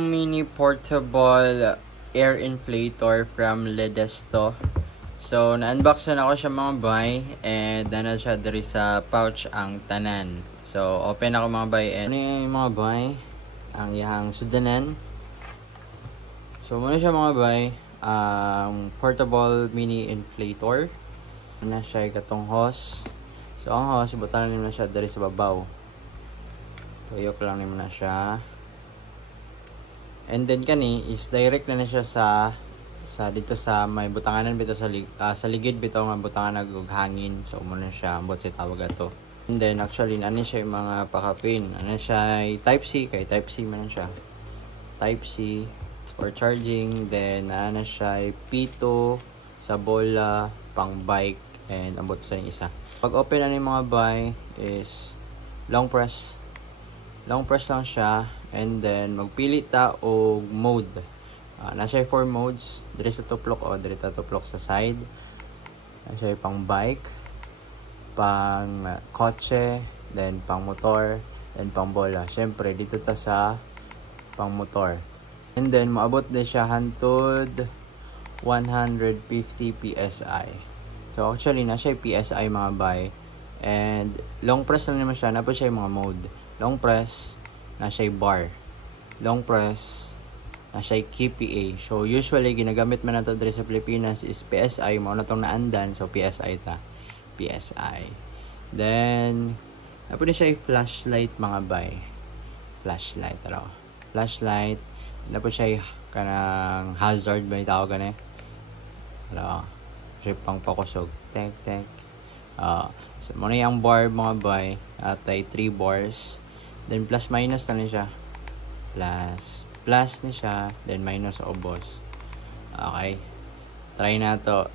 siyang mini portable air inflator from Ledesto. So, na-unbox na ako siya mga bay, and na siya diri sa pouch ang tanan. So, open ako mga bay, and ano yung mga bay? Ang iyang sudanan. So, muna siya mga bay, portable mini inflator. Na siya katong hose. So, ang hose, butalan nyo na siya diri sa babaw. Tuyok lang naman na siya. And then kani is direct na siya sa dito sa may butanganan bitaw sa ligid bitaw nga butangan naghangin. So muna siya ambot sa tawag ato. And then actually ano siya yung mga pakapin. Ano siya type C kay type C man siya. Type C for charging, then ano siya P2 sa bola pang bike and ambot sa isa. Pag open na yung mga bay is long press lang siya, and then magpili ta og mode. Nasa 4 modes, diri sa tuplok o diri ta tuplok sa side. Nasa pang bike, pang kotse, then pang motor, then pang bola. Syempre dito ta sa pang motor. And then maabot din siya hantod 150 PSI. So actually nasa PSI mga bay. And long press lang naman siya, napo siya yung mga mode. Long press, nasa bar. Long press, nasa KPA. So, usually, ginagamit man nato dito sa Pilipinas is PSI. Mao na itong naandan. So, PSI ta. PSI. Then, napwede siya flashlight mga bay. Flashlight. Taro. Flashlight. Napwede siya kanang hazard ba yung tawag gani? Taro. Siya pang pakusog. Tek, tek. So, muna yung bar mga bay. At ay 3 bars. Then plus minus na siya. Plus ni siya, then minus sa ubos. Okay. Try na to.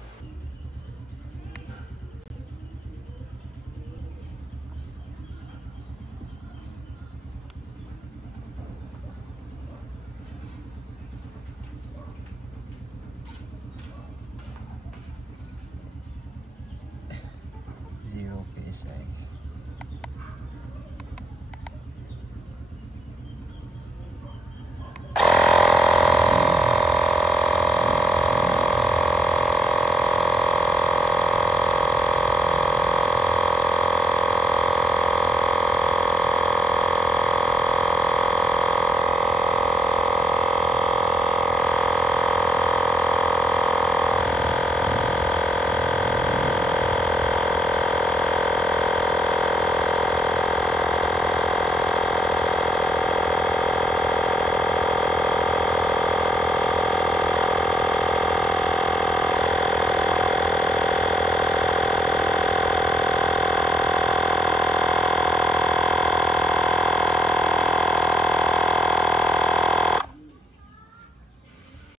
Zero PSI.